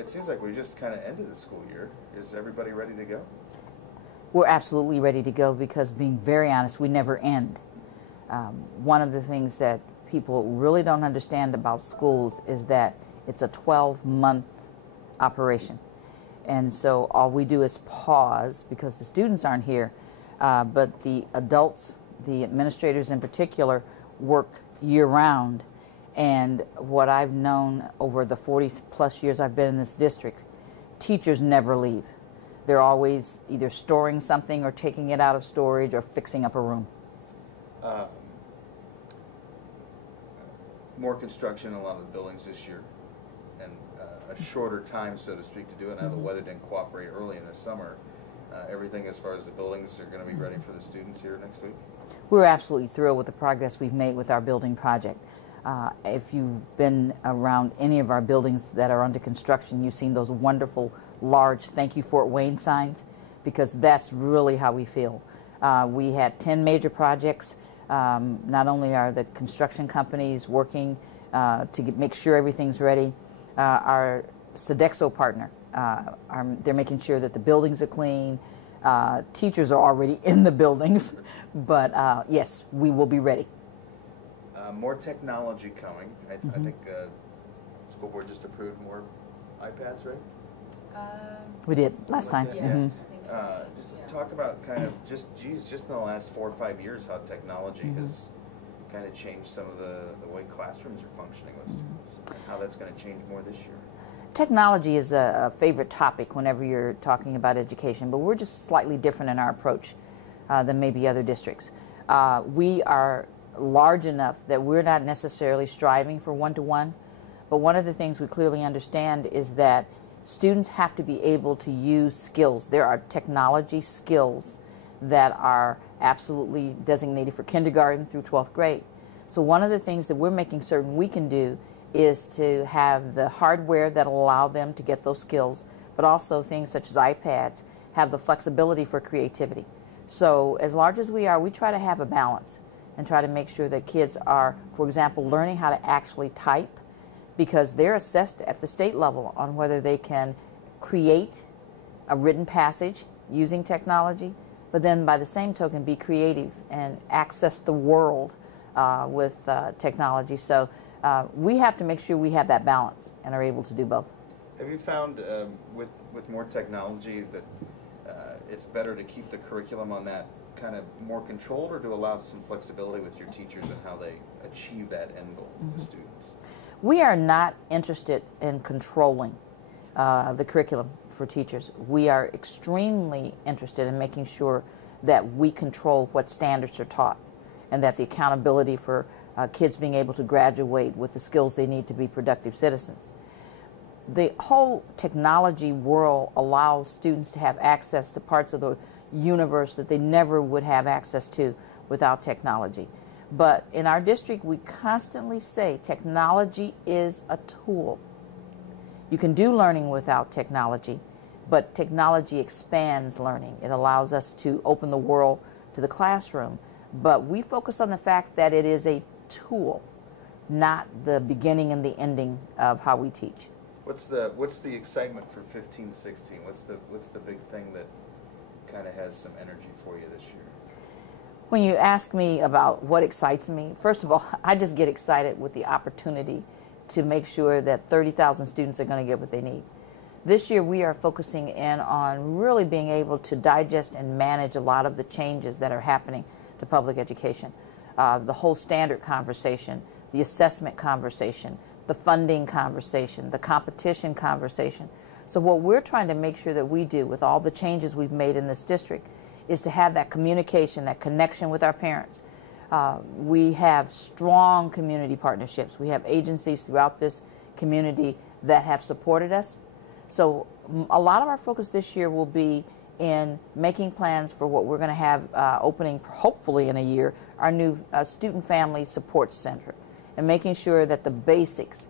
it seems like we just kind of ended the school year. Is everybody ready to go? We're absolutely ready to go because, being very honest, we never end. One of the things that people really don't understand about schools is that it's a 12-month operation. And so all we do is pause because the students aren't here, but the adults, the administrators in particular, work year-round. And what I've known over the 40-plus years I've been in this district, teachers never leave. They're always either storing something or taking it out of storage or fixing up a room. More construction in a lot of the buildings this year, and a shorter time, so to speak, to do it. Now the weather didn't cooperate early in the summer. Everything as far as the buildings are going to be ready for the students here next week? We're absolutely thrilled with the progress we've made with our building project. If you've been around any of our buildings that are under construction, you've seen those wonderful, large "Thank You Fort Wayne" signs, because that's really how we feel. We had 10 major projects. Not only are the construction companies working to make sure everything's ready, our Sodexo partner, they're making sure that the buildings are clean. Teachers are already in the buildings, but yes, we will be ready. More technology coming. I think school board just approved more iPads, right? We did last time. Yeah. Just talk about kind of just in the last 4 or 5 years how technology has kind of changed some of the way classrooms are functioning with students, and how that's going to change more this year. Technology is a favorite topic whenever you're talking about education, but we're just slightly different in our approach than maybe other districts. We are large enough that we're not necessarily striving for one-to-one, but one of the things we clearly understand is that students have to be able to use skills. There are technology skills that are absolutely designated for kindergarten through 12th grade. So one of the things that we're making certain we can do is to have the hardware that allow them to get those skills, but also things such as iPads have the flexibility for creativity. So as large as we are, we try to have a balance and try to make sure that kids are, for example, learning how to actually type, because they're assessed at the state level on whether they can create a written passage using technology, but then by the same token be creative and access the world with technology. So we have to make sure we have that balance and are able to do both. Have you found with more technology that it's better to keep the curriculum on that kind of more controlled, or to allow some flexibility with your teachers and how they achieve that end goal with the students? We are not interested in controlling the curriculum for teachers. We are extremely interested in making sure that we control what standards are taught, and that the accountability for kids being able to graduate with the skills they need to be productive citizens. The whole technology world allows students to have access to parts of the universe that they never would have access to without technology. But in our district, we constantly say technology is a tool. You can do learning without technology, but technology expands learning. It allows us to open the world to the classroom. But we focus on the fact that it is a tool, not the beginning and the ending of how we teach. What's the excitement for 15-16? What's the big thing that kind of has some energy for you this year? When you ask me about what excites me, first of all, I just get excited with the opportunity to make sure that 30,000 students are going to get what they need. This year we are focusing in on really being able to digest and manage a lot of the changes that are happening to public education. The whole standard conversation, the assessment conversation, the funding conversation, the competition conversation. So what we're trying to make sure that we do with all the changes we've made in this district is to have that communication, that connection with our parents. We have strong community partnerships. We have agencies throughout this community that have supported us. So a lot of our focus this year will be in making plans for what we're going to have opening, hopefully in a year, our new Student Family Support Center, and making sure that the basics,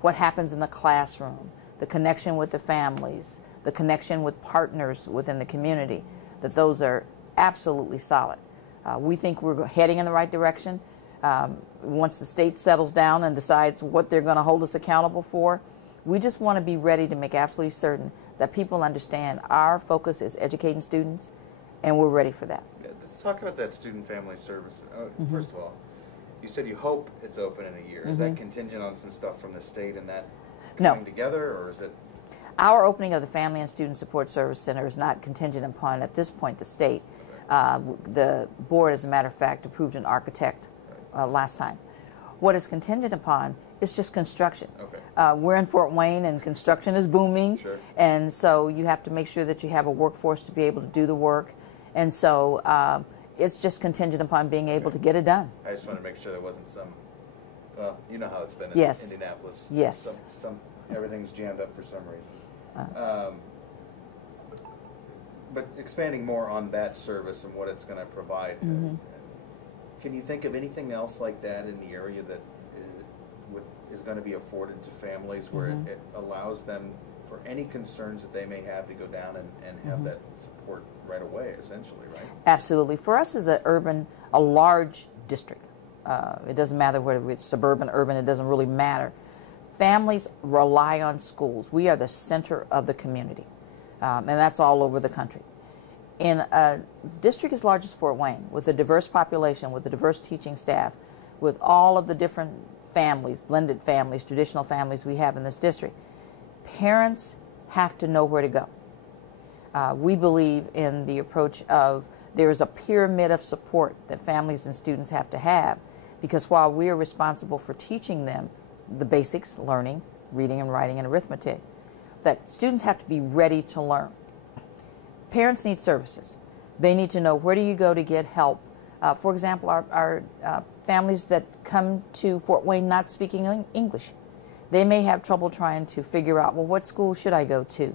what happens in the classroom, the connection with the families, the connection with partners within the community, that those are absolutely solid. We think we're heading in the right direction. Once the state settles down and decides what they're going to hold us accountable for, We just want to be ready to make absolutely certain that people understand our focus is educating students, and we're ready for that. Yeah, let's talk about that student family service. First of all, you said you hope it's open in a year. Is that contingent on some stuff from the state and that coming together, or is it? Our opening of the Family and Student Support Service Center is not contingent upon, at this point, the state. The board, as a matter of fact, approved an architect last time. What is contingent upon is just construction. Okay. We're in Fort Wayne, and construction is booming. Sure. And so you have to make sure that you have a workforce to be able to do the work. And so it's just contingent upon being able to get it done. I just want to make sure there wasn't some, well, you know how it's been in Indianapolis. Yes. Everything's jammed up for some reason. But expanding more on that service and what it's going to provide, can you think of anything else like that in the area that is going to be afforded to families where it allows them, for any concerns that they may have, to go down and have that support right away, essentially, right? Absolutely. For us as a large district, it doesn't matter whether it's suburban, urban, it doesn't really matter. Families rely on schools. We are the center of the community, and that's all over the country. In a district as large as Fort Wayne, with a diverse population, with a diverse teaching staff, with all of the different families, blended families, traditional families we have in this district, parents have to know where to go. We believe in the approach of there is a pyramid of support that families and students have to have, because while we are responsible for teaching them the basics, learning, reading and writing and arithmetic, that students have to be ready to learn. Parents need services. They need to know, where do you go to get help? For example, our families that come to Fort Wayne not speaking English, they may have trouble trying to figure out, well, what school should I go to?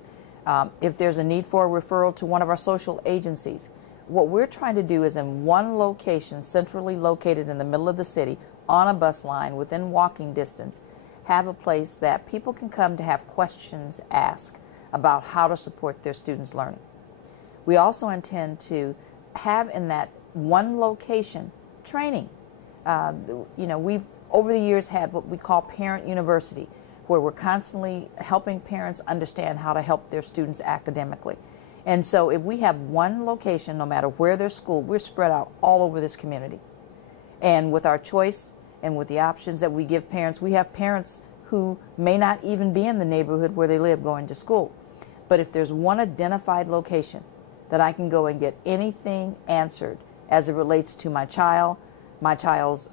If there's a need for a referral to one of our social agencies, what we're trying to do is, in one location, centrally located in the middle of the city, on a bus line, within walking distance, have a place that people can come to have questions asked about how to support their students' learning. We also intend to have in that one location training. We've over the years had what we call Parent University, where we're constantly helping parents understand how to help their students academically. And so if we have one location, no matter where they're schooled, we're spread out all over this community. And with our choice and with the options that we give parents, we have parents who may not even be in the neighborhood where they live going to school. But if there's one identified location that I can go and get anything answered as it relates to my child's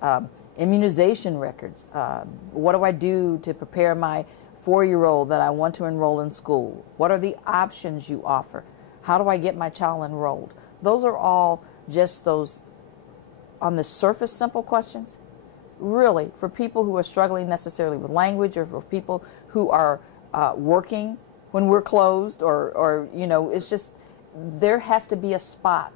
immunization records, what do I do to prepare my 4-year-old that I want to enroll in school? What are the options you offer? How do I get my child enrolled? Those are all just those, on the surface, simple questions. Really, for people who are struggling necessarily with language, or for people who are working when we're closed, or it's just, there has to be a spot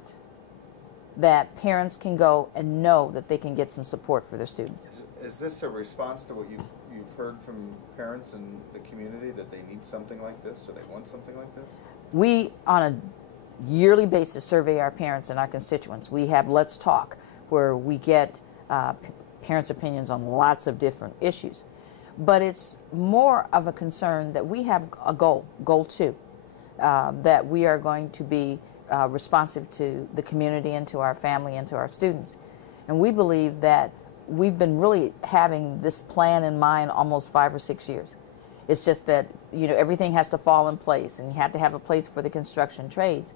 that parents can go and know that they can get some support for their students. Is this a response to what you've heard from parents in the community, that they need something like this, or they want something like this? We, on a yearly basis, survey our parents and our constituents. We have Let's Talk, where we get parents' opinions on lots of different issues. But it's more of a concern that we have a goal 2, that we are going to be responsive to the community and to our family and to our students. And we believe that we've been really having this plan in mind almost 5 or 6 years. It's just that, everything has to fall in place, and you have to have a place for the construction trades.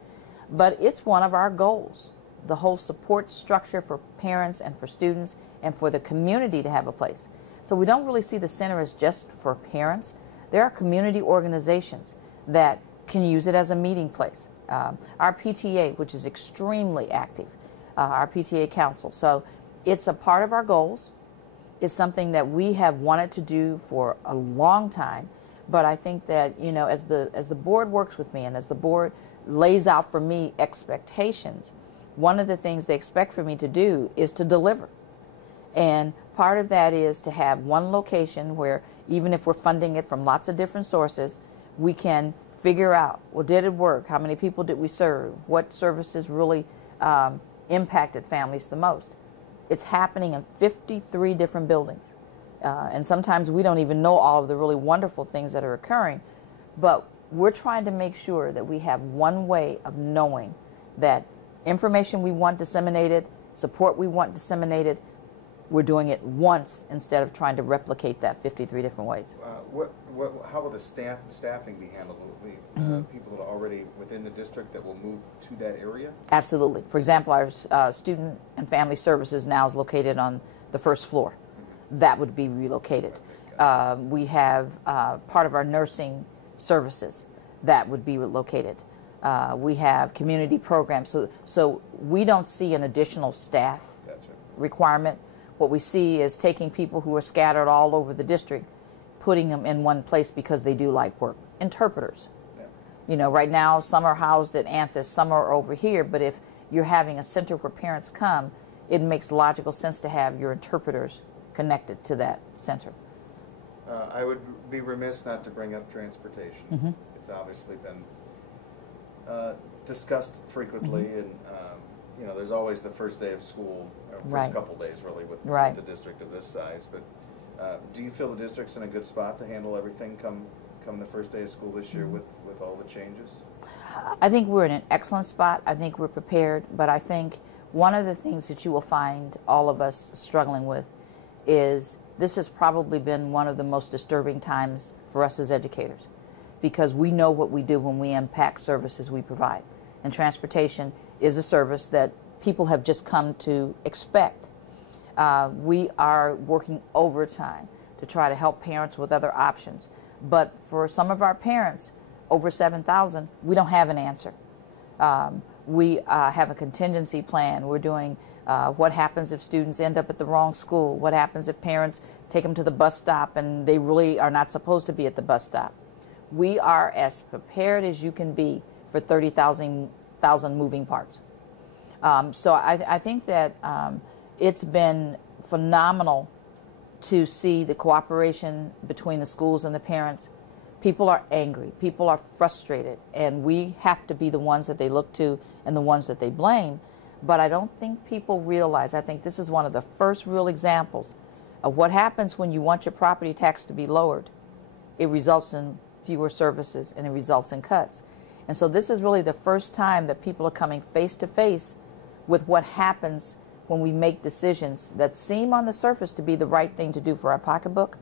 But it's one of our goals, the whole support structure for parents and for students and for the community to have a place. So we don't really see the center as just for parents. There are community organizations that can use it as a meeting place. Our PTA, which is extremely active, our PTA council. So it's a part of our goals. It's something that we have wanted to do for a long time. But I think that, as the board works with me, and as the board lays out for me expectations, one of the things they expect for me to do is to deliver. And part of that is to have one location where, even if we're funding it from lots of different sources, we can figure out, well, did it work? How many people did we serve? What services really impacted families the most? It's happening in 53 different buildings And sometimes we don't even know all of the really wonderful things that are occurring. But we're trying to make sure that we have one way of knowing that information we want disseminated, support we want disseminated, we're doing it once instead of trying to replicate that 53 different ways. How will the staffing be handled? Will it be people that are already within the district that will move to that area? Absolutely. For example, our Student and Family Services now is located on the first floor. That would be relocated. We have part of our nursing services that would be relocated. We have community programs. So we don't see an additional staff requirement. What we see is taking people who are scattered all over the district, putting them in one place because they do like work. Interpreters. Yeah. You know, right now some are housed at Anthus, some are over here, but if you're having a center where parents come, it makes logical sense to have your interpreters connected to that center. I would be remiss not to bring up transportation. It's obviously been discussed frequently, and you know, there's always the first day of school, or first couple days really, with the district of this size. But do you feel the district's in a good spot to handle everything come the first day of school this year with all the changes? I think we're in an excellent spot. I think we're prepared. But I think one of the things that you will find all of us struggling with is this has probably been one of the most disturbing times for us as educators, because we know what we do when we impact services we provide. And transportation is a service that people have just come to expect. We are working overtime to try to help parents with other options. But for some of our parents, over 7,000, we don't have an answer. We have a contingency plan. We're doing what happens if students end up at the wrong school? What happens if parents take them to the bus stop and they really are not supposed to be at the bus stop? We are as prepared as you can be for 30,000 moving parts. So I think that it's been phenomenal to see the cooperation between the schools and the parents. People are angry, people are frustrated, and we have to be the ones that they look to and the ones that they blame. But I don't think people realize, I think this is one of the first real examples of what happens when you want your property tax to be lowered. It results in fewer services and it results in cuts. And so this is really the first time that people are coming face to face with what happens when we make decisions that seem on the surface to be the right thing to do for our pocketbook.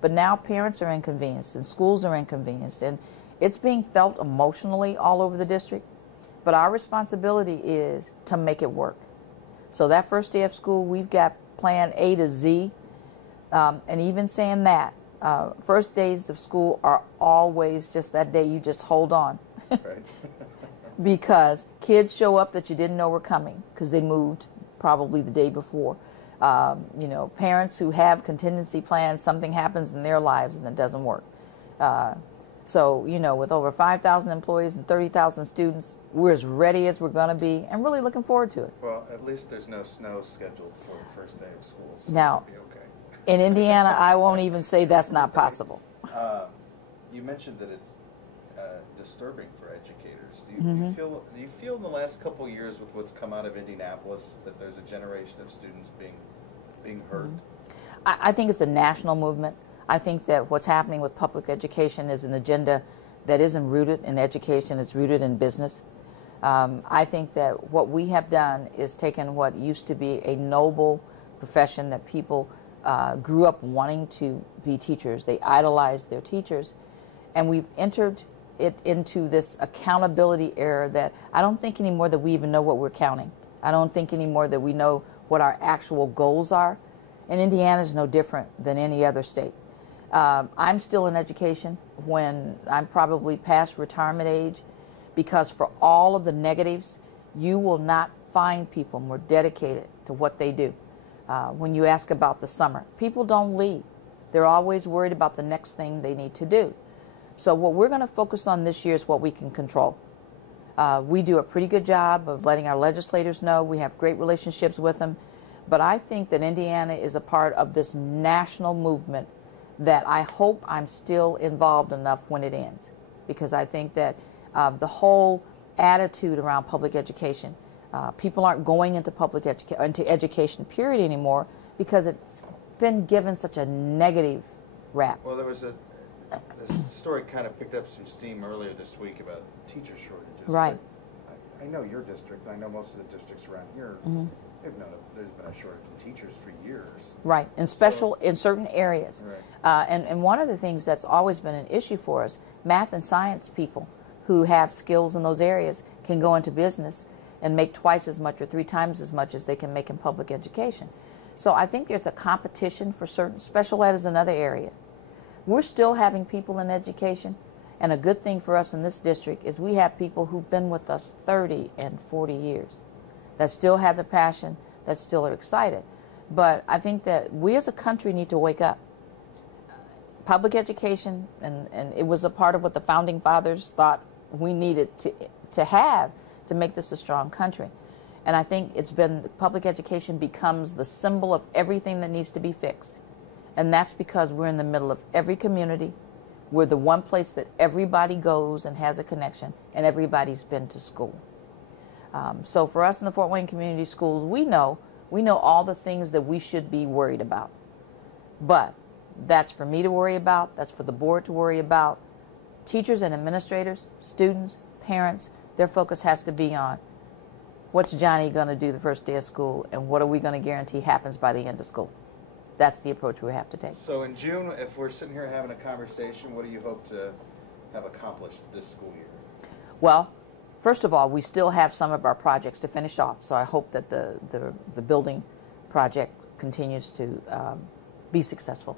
But now parents are inconvenienced and schools are inconvenienced, and it's being felt emotionally all over the district. But our responsibility is to make it work. So that first day of school, we've got plan A to Z. And even saying that, first days of school are always just that day you just hold on. Right. Because kids show up that you didn't know were coming because they moved probably the day before. You know, parents who have contingency plans, something happens in their lives and it doesn't work. So, you know, with over 5,000 employees and 30,000 students, we're as ready as we're going to be and really looking forward to it. Well, at least there's no snow scheduled for the first day of school, so now, it'll be okay. In Indiana, I won't even say that's not possible. You mentioned that it's disturbing for educators. Do you feel in the last couple of years with what's come out of Indianapolis that there's a generation of students being hurt? I think it's a national movement. I think that what's happening with public education is an agenda that isn't rooted in education, it's rooted in business. I think that what we have done is taken what used to be a noble profession that people grew up wanting to be teachers. They idolized their teachers, and we've entered it into this accountability era that I don't think anymore that we even know what we're counting. I don't think anymore that we know what our actual goals are. And Indiana is no different than any other state. I'm still in education when I'm probably past retirement age, because for all of the negatives, you will not find people more dedicated to what they do. When you ask about the summer, people don't leave. They're always worried about the next thing they need to do. So what we're going to focus on this year is what we can control. We do a pretty good job of letting our legislators know. We have great relationships with them. But I think that Indiana is a part of this national movement that I hope I'm still involved enough when it ends. Because I think that the whole attitude around public education, people aren't going into into education period anymore because been given such a negative rap. Well, there was a story kind of picked up some steam earlier this week about teacher shortages. Right. I know your district. I know most of the districts around here. Mm-hmm. There's been a shortage of teachers for years. Right, in certain areas. Right. And one of the things that's always been an issue for us, math and science people who have skills in those areas can go into business and make twice as much or 3 times as much as they can make in public education. So I think there's a competition for certain. Special ed is another area. We're still having people in education, and a good thing for us in this district is we have people who've been with us 30 and 40 years that still have the passion, that still are excited. But I think that we as a country need to wake up. Public education, and it was a part of what the founding fathers thought we needed to have to make this a strong country. And I think public education becomes the symbol of everything that needs to be fixed. And that's because we're in the middle of every community. We're the one place that everybody goes and has a connection, and everybody's been to school. So for us in the Fort Wayne Community Schools, we know all the things that we should be worried about. But that's for me to worry about, that's for the board to worry about. Teachers and administrators, students, parents, their focus has to be on what's Johnny going to do the first day of school, and what are we going to guarantee happens by the end of school. That's the approach we have to take. So in June, if we're sitting here having a conversation, what do you hope to have accomplished this school year? Well, first of all, we still have some of our projects to finish off, so I hope that the building project continues to be successful.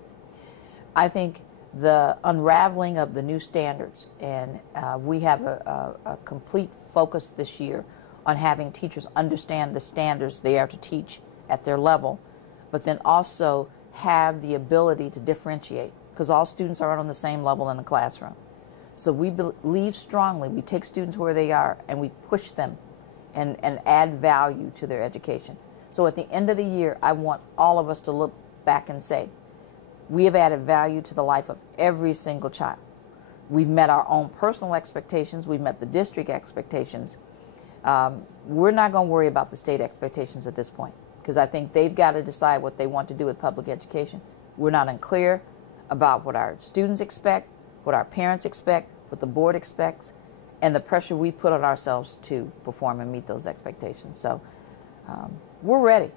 I think the unraveling of the new standards, and we have a complete focus this year on having teachers understand the standards they are to teach at their level, but then also have the ability to differentiate, because all students are on the same level in the classroom. So we believe strongly, we take students where they are and we push them and add value to their education. So at the end of the year, I want all of us to look back and say, we have added value to the life of every single child. We've met our own personal expectations, we've met the district expectations. We're not going to worry about the state expectations at this point, because I think they've got to decide what they want to do with public education. We're not unclear about what our students expect, what our parents expect, what the board expects, and the pressure we put on ourselves to perform and meet those expectations. So we're ready.